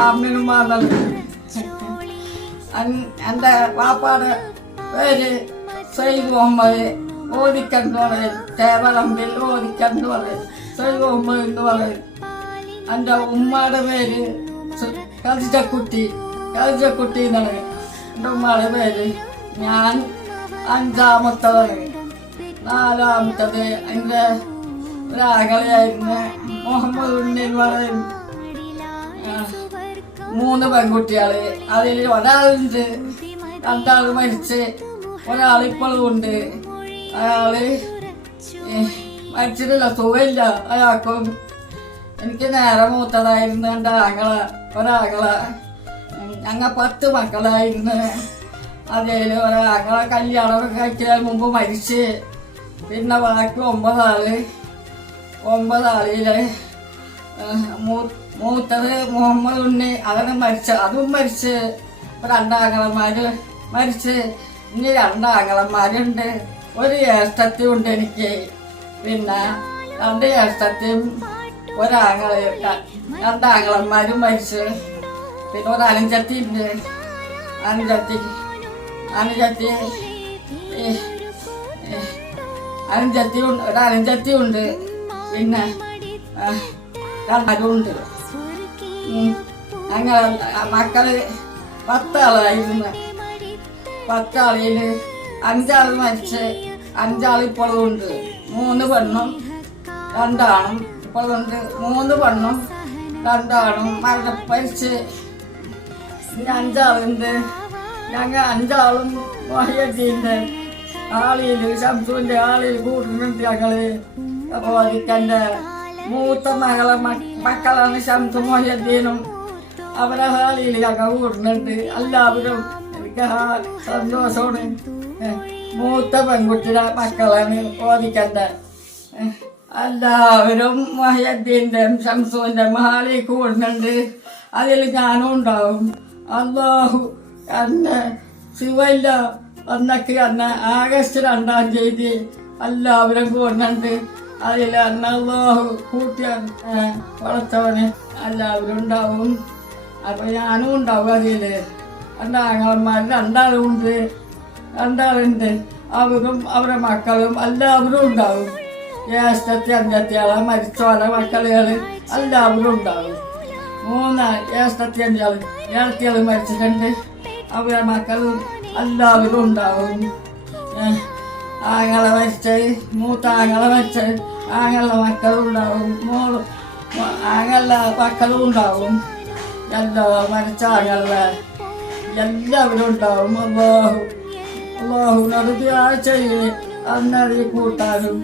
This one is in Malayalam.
ആമിനും വന്നത്. എൻ്റെ വാപ്പാടെ പേര് സയ്യിദ് മുഹമ്മദ് ഓദിക്കൻ എന്ന് പറയും. തേവളമ്പിൽ ഓദിക്കൻ എന്ന് പറയും. സയ്യിദ് മുഹമ്മദ് എന്ന് പറയും. എൻ്റെ ഉമ്മയുടെ പേര് ഖദീജക്കുട്ടി എന്നാണ് എൻ്റെ ഉമ്മയുടെ പേര്. ഞാൻ 5-ാമത്തത്. 4-ാമത്തത് എൻ്റെ ഒരാകളയായിരുന്നു മുഹമ്മദ് ഉണ്ണി എന്ന് പറയും. 3 പെൺകുട്ടികള്. അതിൽ ഒരാളുണ്ട്, 2 മരിച്ച്, ഒരാളിപ്പോഴും ഉണ്ട്. അയാള് മരിച്ചിട്ടില്ല, സുഖമില്ല അയാൾക്കും. എനിക്ക് നേരെ മൂത്തതായിരുന്നു എൻ്റെ ഒരാങ്ങള. ഞങ്ങൾ 10 മക്കളായിരുന്നു. അതിൽ ഒരാങ്ങളെ കല്യാണമൊക്കെ കഴിക്കുന്നതിന് മുമ്പ് മരിച്ച്. പിന്നെ ബാക്കി 9 ആളില് മൂത്തത് മുഹമ്മദ് ഉണ്ണി, അതും മരിച്ച്. 2 ആങ്ങളമാര് മരിച്ച്. ഇനി 2 ആങ്ങളമാരുണ്ട്. ഒരു ജ്യേഷ്ഠത്തി ഉണ്ട് എനിക്ക്. പിന്നെ 2 ജ്യേഷ്ഠത്തിയും 2 ആങ്ങളന്മാരും മരിച്ച്. പിന്നെ ഒരു അനുജത്തി ഉണ്ട്. അനുജത്തി ഉണ്ട്. പിന്നെ 2 ഉണ്ട്. ഞങ്ങൾ മക്കള് 10 ആളായിരുന്നു. 10 ആളില് 5 ആള് മരിച്ച്, 5 ആൾ ഇപ്പോഴും ഉണ്ട്. 3 പെണ്ണും 2 ആണും ഇപ്പോഴും ഉണ്ട്. 3 പെണ്ണും 2 ആണും മരിച്ച്. 5 ആളുണ്ട്. ഞങ്ങൾ 5 ആളും മൊഹിയുദ്ദീൻ്റെ ആളിയിൽ, ശംസുവിൻ്റെ ആളിൽ കൂടുന്നുണ്ട് ഞങ്ങള്. ഓദിക്കൻ്റെ മൂത്ത മക്കളാണ് ശംസു മൊഹിയുദ്ദീനും. അവരെ ഹാളിയിൽ ഞങ്ങൾ കൂടുന്നുണ്ട്. എല്ലാവരും എനിക്ക് സന്തോഷമാണ്. മൂത്ത പെൺകുട്ടിയുടെ മക്കളാണ് ഓദിക്കൻ്റെ. എല്ലാവരും മൊഹിയുദ്ദീൻ്റെ ശംസുവിൻ്റെ ഹാളിൽ കൂടുന്നുണ്ട്. അതിൽ ഞാനും ഉണ്ടാവും. അല്ലാഹു അന്ന് ശിവല്ല അന്നൊക്കെ ആഗസ്റ്റ് 2-ാം തീയതി എല്ലാവരും കൂടുന്നുണ്ട്. അതിൽ അല്ലാഹു കൂട്ടിയ വളർത്തവന് എല്ലാവരും ഉണ്ടാവും. അപ്പൊ ഞാനും ഉണ്ടാവും. അതിൽ 2 ആങ്ങളന്മാർ 2 ആളുണ്ട്. 2 ആളുണ്ട്. അവരും അവരുടെ മക്കളും എല്ലാവരും ഉണ്ടാവും. ജ്യേഷ്ഠത്തി അഞ്ചത്തിയാളെ മരിച്ചോളെ മക്കള് എല്ലാവരും ഉണ്ടാവും. 3 ജ്യേഷ്ഠത്തി 5 ആള് ഇരട്ടിയാള് മരിച്ചിട്ടുണ്ട്. അവരുടെ മക്കളും എല്ലാവരും ഉണ്ടാവും. ആങ്ങളെ മരിച്ച്, മൂത്ത ആങ്ങളെ മരിച്ച്, ആങ്ങളുടെ മക്കളും ഉണ്ടാവും. ആങ്ങളുടെ മക്കളും ഉണ്ടാവും. എല്ലാ മരിച്ച ആങ്ങളുടെ എല്ലാവരും ഉണ്ടാവും. അള്ളാഹുനോട് ദുആ ചെയ്യ്. അന്നറിയ കൂട്ടാനും